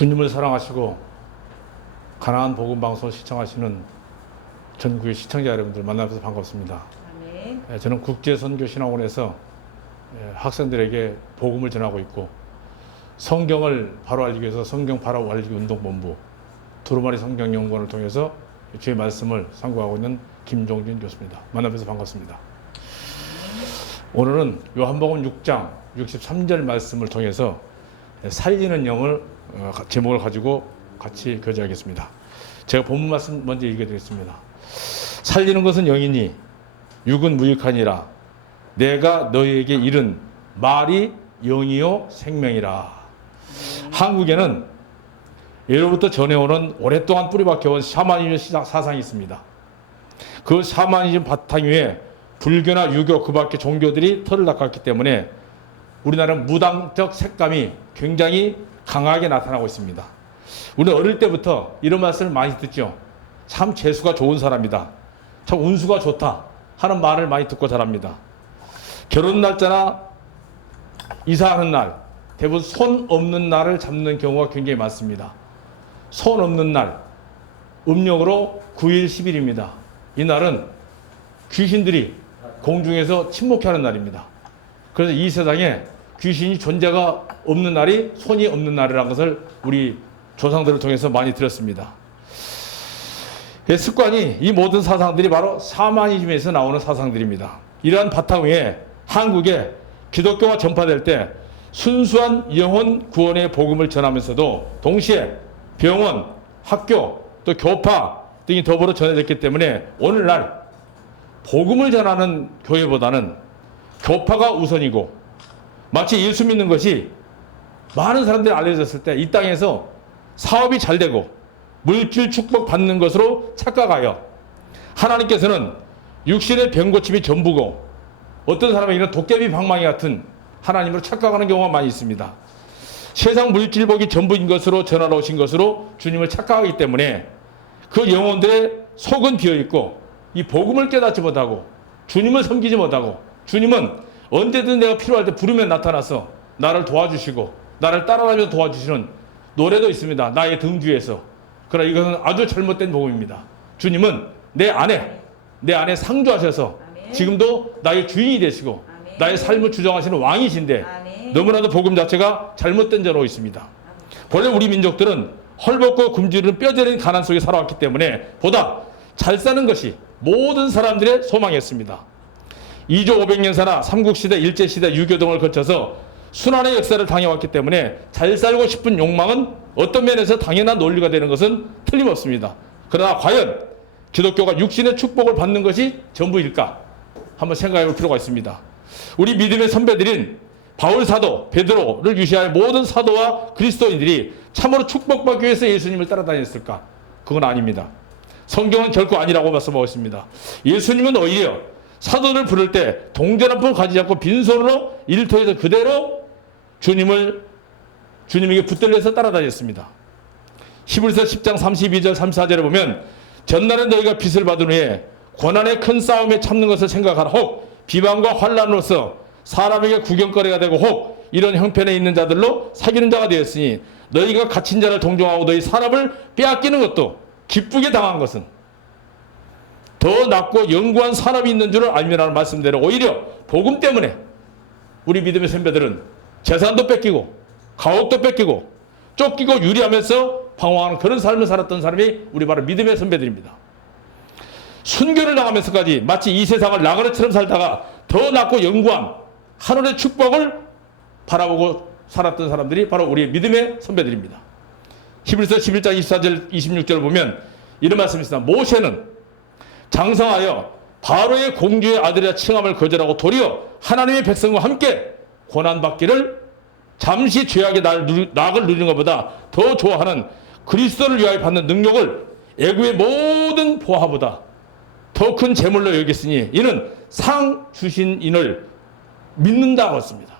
주님을 사랑하시고 가나안 복음 방송을 시청하시는 전국의 시청자 여러분들 만나서 반갑습니다. 아멘. 저는 국제선교신학원에서 학생들에게 복음을 전하고 있고 성경을 바로 알리기 위해서 성경 바로 알리기 운동본부 두루마리 성경연구원을 통해서 주의 말씀을 상고하고 있는 김종진 교수입니다. 만나서 반갑습니다. 오늘은 요한복음 6장 63절 말씀을 통해서 살리는 영을 제목을 가지고 같이 교제하겠습니다. 제가 본문 말씀 먼저 읽어드리겠습니다. 살리는 것은 영이니 육은 무익하니라. 내가 너희에게 이른 말이 영이요 생명이라. 한국에는 예로부터 전해오는 오랫동안 뿌리박혀온 샤머니즘 사상이 있습니다. 그 샤머니즘 바탕 위에 불교나 유교 그 밖의 종교들이 털을 닦았기 때문에 우리나라는 무당적 색감이 굉장히 강하게 나타나고 있습니다. 우리는 어릴 때부터 이런 말씀을 많이 듣죠. 참 재수가 좋은 사람이다. 참 운수가 좋다 하는 말을 많이 듣고 자랍니다. 결혼 날짜나 이사하는 날 대부분 손 없는 날을 잡는 경우가 굉장히 많습니다. 손 없는 날 음력으로 9일 10일입니다. 이 날은 귀신들이 공중에서 침묵해하는 날입니다. 그래서 이 세상에 귀신이 존재가 없는 날이 손이 없는 날이라는 것을 우리 조상들을 통해서 많이 들었습니다. 습관이 이 모든 사상들이 바로 샤머니즘에서 나오는 사상들입니다. 이러한 바탕 위에 한국에 기독교가 전파될 때 순수한 영혼 구원의 복음을 전하면서도 동시에 병원, 학교, 또 교파 등이 더불어 전해졌기 때문에 오늘날 복음을 전하는 교회보다는 교파가 우선이고 마치 예수 믿는 것이 많은 사람들이 알려졌을 때 이 땅에서 사업이 잘 되고 물질 축복 받는 것으로 착각하여 하나님께서는 육신의 병고침이 전부고 어떤 사람에게는 도깨비 방망이 같은 하나님으로 착각하는 경우가 많이 있습니다. 세상 물질복이 전부인 것으로 전하러 오신 것으로 주님을 착각하기 때문에 그 영혼들의 속은 비어있고 이 복음을 깨닫지 못하고 주님을 섬기지 못하고 주님은 언제든 내가 필요할 때 부르면 나타나서 나를 도와주시고 나를 따라다니며 도와주시는 노래도 있습니다. 나의 등 뒤에서. 그러나 이것은 아주 잘못된 복음입니다. 주님은 내 안에 상주하셔서 아멘. 지금도 나의 주인이 되시고 아멘. 나의 삶을 주장하시는 왕이신데 아멘. 너무나도 복음 자체가 잘못된 자로 있습니다. 본래 우리 민족들은 헐벗고 굶주리는 뼈저린 가난 속에 살아왔기 때문에 보다 잘 사는 것이 모든 사람들의 소망이었습니다. 2조 500년사나 삼국시대, 일제시대, 유교 등을 거쳐서 순환의 역사를 당해왔기 때문에 잘 살고 싶은 욕망은 어떤 면에서 당연한 논리가 되는 것은 틀림없습니다. 그러나 과연 기독교가 육신의 축복을 받는 것이 전부일까? 한번 생각해 볼 필요가 있습니다. 우리 믿음의 선배들인 바울 사도, 베드로를 유시할 모든 사도와 그리스도인들이 참으로 축복받기 위해서 예수님을 따라다녔을까? 그건 아닙니다. 성경은 결코 아니라고 말씀하고 있습니다. 예수님은 오히려 사도를 부를 때 동전 한 푼 가지지 않고 빈손으로 일터에서 그대로 주님에게 붙들려서 따라다녔습니다. 히브리서 10장 32절 34절에 보면 전날에 너희가 빚을 받은 후에 고난의 큰 싸움에 참는 것을 생각하라. 혹 비방과 환난으로서 사람에게 구경거리가 되고 혹 이런 형편에 있는 자들로 사귀는 자가 되었으니 너희가 갇힌 자를 동정하고 너희 사람을 빼앗기는 것도 기쁘게 당한 것은 더 낫고 영구한 산업이 있는 줄을 알미라는 말씀대로 오히려 복음 때문에 우리 믿음의 선배들은 재산도 뺏기고 가옥도 뺏기고 쫓기고 유리하면서 방황하는 그런 삶을 살았던 사람이 우리 바로 믿음의 선배들입니다. 순교를 당하면서까지 마치 이 세상을 나그네처럼 살다가 더 낫고 영구한 하늘의 축복을 바라보고 살았던 사람들이 바로 우리 믿음의 선배들입니다. 히브리서 11장 24절 26절을 보면 이런 말씀이 있습니다. 모세는 장성하여 바로의 공주의 아들이라 칭함을 거절하고 도리어 하나님의 백성과 함께 고난받기를 잠시 죄악의 낙을 누리는 것보다 더 좋아하는 그리스도를 위하여 받는 능력을 애구의 모든 보화보다 더 큰 재물로 여겼으니 이는 상 주신 인을 믿는다고 했습니다.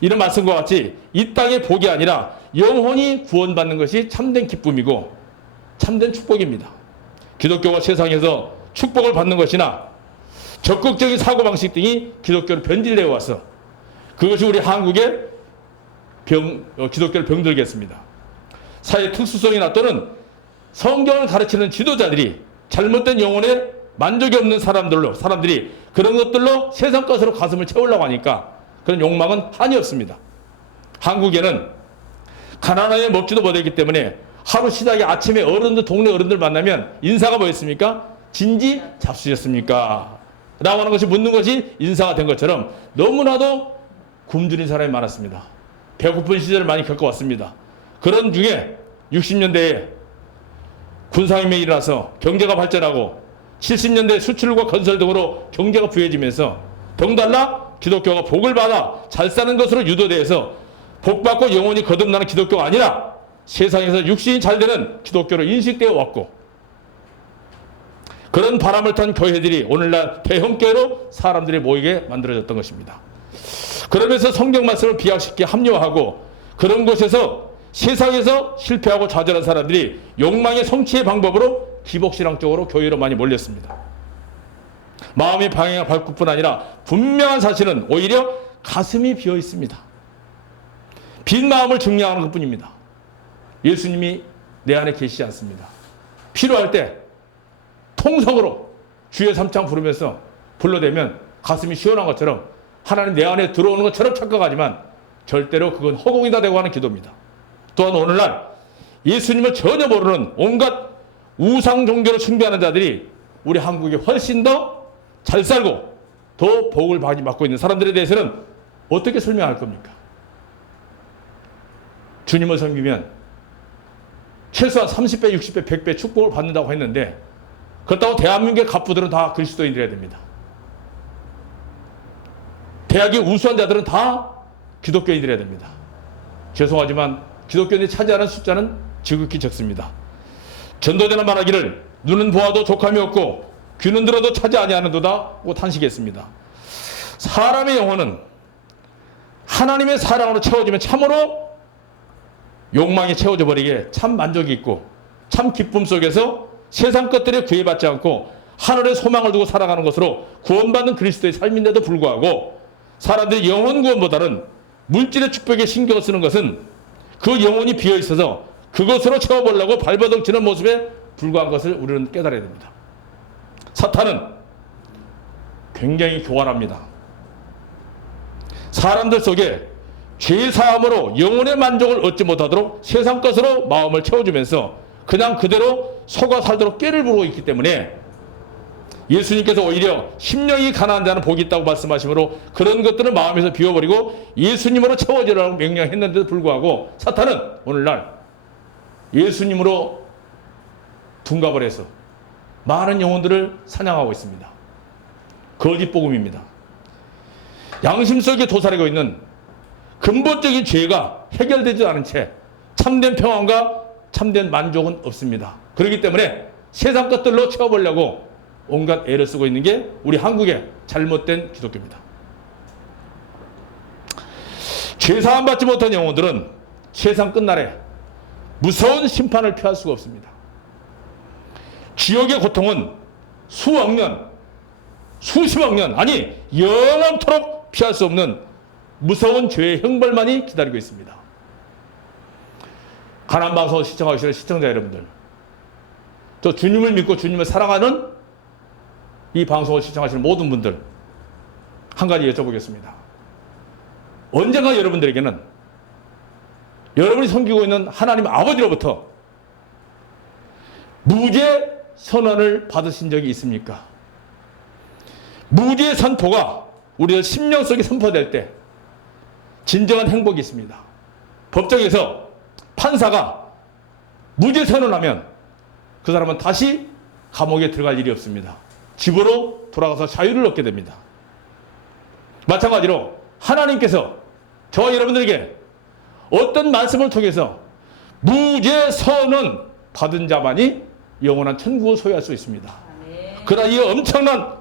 이런 말씀과 같이 이 땅의 복이 아니라 영혼이 구원받는 것이 참된 기쁨이고 참된 축복입니다. 기독교가 세상에서 축복을 받는 것이나 적극적인 사고방식 등이 기독교를 변질되어 와서 그것이 우리 한국의 기독교를 병들게 했습니다. 사회 특수성이나 또는 성경을 가르치는 지도자들이 잘못된 영혼에 만족이 없는 사람들이 그런 것들로 세상 것으로 가슴을 채우려고 하니까 그런 욕망은 한이 없습니다. 한국에는 가난하게 먹지도 못했기 때문에 하루 시작에 아침에 동네 어른들 만나면 인사가 뭐였습니까? 진지 잡수셨습니까? 라고 하는 것이 묻는 것이 인사가 된 것처럼 너무나도 굶주린 사람이 많았습니다. 배고픈 시절을 많이 겪어왔습니다. 그런 중에 60년대에 군사혁명이 일어나서 경제가 발전하고 70년대 수출과 건설 등으로 경제가 부해지면서 덩달라 기독교가 복을 받아 잘 사는 것으로 유도돼서 복받고 영원히 거듭나는 기독교가 아니라 세상에서 육신이 잘 되는 기독교로 인식되어 왔고, 그런 바람을 탄 교회들이 오늘날 대형교회로 사람들이 모이게 만들어졌던 것입니다. 그러면서 성경 말씀을 비약식게 합리화하고 그런 곳에서 세상에서 실패하고 좌절한 사람들이 욕망의 성취의 방법으로 기복신앙 쪽으로 교회로 많이 몰렸습니다. 마음의 방향을 바꿀 뿐 아니라 분명한 사실은 오히려 가슴이 비어 있습니다. 빈 마음을 증명하는 것뿐입니다. 예수님이 내 안에 계시지 않습니다. 필요할 때 통성으로 주의 삼창 부르면서 불러대면 가슴이 시원한 것처럼 하나님 내 안에 들어오는 것처럼 착각하지만 절대로 그건 허공이다 되고 하는 기도입니다. 또한 오늘날 예수님을 전혀 모르는 온갖 우상 종교를 숭배하는 자들이 우리 한국에 훨씬 더 잘 살고 더 복을 많이 받고 있는 사람들에 대해서는 어떻게 설명할 겁니까? 주님을 섬기면 최소한 30배, 60배, 100배 축복을 받는다고 했는데 그렇다고 대한민국의 갑부들은 다 그리스도인들이어야 됩니다. 대학의 우수한 자들은 다 기독교인들이어야 됩니다. 죄송하지만 기독교인이 차지하는 숫자는 지극히 적습니다. 전도자는 말하기를 눈은 보아도 족함이 없고 귀는 들어도 차지 아니하는도다고 탄식했습니다. 사람의 영혼은 하나님의 사랑으로 채워지면 참으로 욕망이 채워져 버리게 참 만족이 있고 참 기쁨 속에서 세상 것들에 구애받지 않고 하늘의 소망을 두고 살아가는 것으로 구원받는 그리스도의 삶인데도 불구하고 사람들이 영혼 구원보다는 물질의 축복에 신경을 쓰는 것은 그 영혼이 비어 있어서 그것으로 채워보려고 발버둥치는 모습에 불과한 것을 우리는 깨달아야 됩니다. 사탄은 굉장히 교활합니다. 사람들 속에 죄사함으로 영혼의 만족을 얻지 못하도록 세상 것으로 마음을 채워주면서 그냥 그대로 속아 살도록 깨를 부르고 있기 때문에 예수님께서 오히려 심령이 가난한 자는 복이 있다고 말씀하시므로 그런 것들을 마음에서 비워버리고 예수님으로 채워지라고 명령했는데도 불구하고 사탄은 오늘날 예수님으로 둔갑을 해서 많은 영혼들을 사냥하고 있습니다. 거짓 복음입니다. 양심 속에 도사리고 있는 근본적인 죄가 해결되지 않은 채 참된 평안과 참된 만족은 없습니다. 그렇기 때문에 세상 것들로 채워보려고 온갖 애를 쓰고 있는 게 우리 한국의 잘못된 기독교입니다. 죄사함 받지 못한 영혼들은 세상 끝날에 무서운 심판을 피할 수가 없습니다. 지옥의 고통은 수억 년, 수십억 년, 아니 영원토록 피할 수 없는 무서운 죄의 형벌만이 기다리고 있습니다. 가난방송을 시청하시는 시청자 여러분들, 또 주님을 믿고 주님을 사랑하는 이 방송을 시청하시는 모든 분들, 한 가지 여쭤보겠습니다. 언젠가 여러분들에게는 여러분이 섬기고 있는 하나님 아버지로부터 무죄 선언을 받으신 적이 있습니까? 무죄 선포가 우리의 심령 속에 선포될 때 진정한 행복이 있습니다. 법정에서 판사가 무죄 선언하면 그 사람은 다시 감옥에 들어갈 일이 없습니다. 집으로 돌아가서 자유를 얻게 됩니다. 마찬가지로 하나님께서 저와 여러분들에게 어떤 말씀을 통해서 무죄 선언 받은 자만이 영원한 천국을 소유할 수 있습니다. 그러나 이 엄청난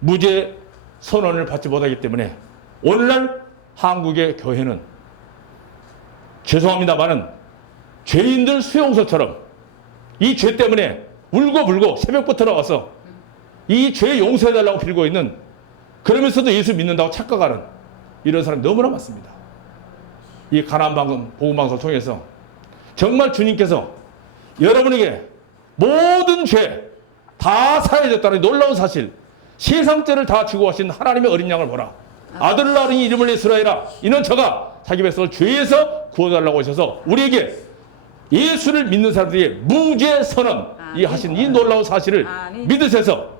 무죄 선언을 받지 못하기 때문에 오늘날 한국의 교회는 죄송합니다만은 죄인들 수용소처럼 이 죄 때문에 울고불고 새벽부터 나와서 이 죄 용서해달라고 빌고 있는, 그러면서도 예수 믿는다고 착각하는 이런 사람이 너무나 많습니다. 이 가난방송, 복음방송을 통해서 정말 주님께서 여러분에게 모든 죄 다 사해졌다는 놀라운 사실, 세상 죄를 다 지고 하신 하나님의 어린 양을 보라. 아들을 낳으니 이름을 예수라. 이는 저가 자기 백성을 죄에서 구원하려고 하셔서 우리에게 예수를 믿는 사람들이 무죄 선언 이 하신 이 놀라운 사실을 믿으셔서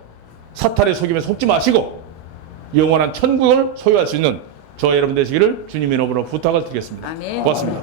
사탄의 속임에 속지 마시고 영원한 천국을 소유할 수 있는 저와 여러분 되시기를 주님의 이름으로 부탁을 드리겠습니다. 고맙습니다.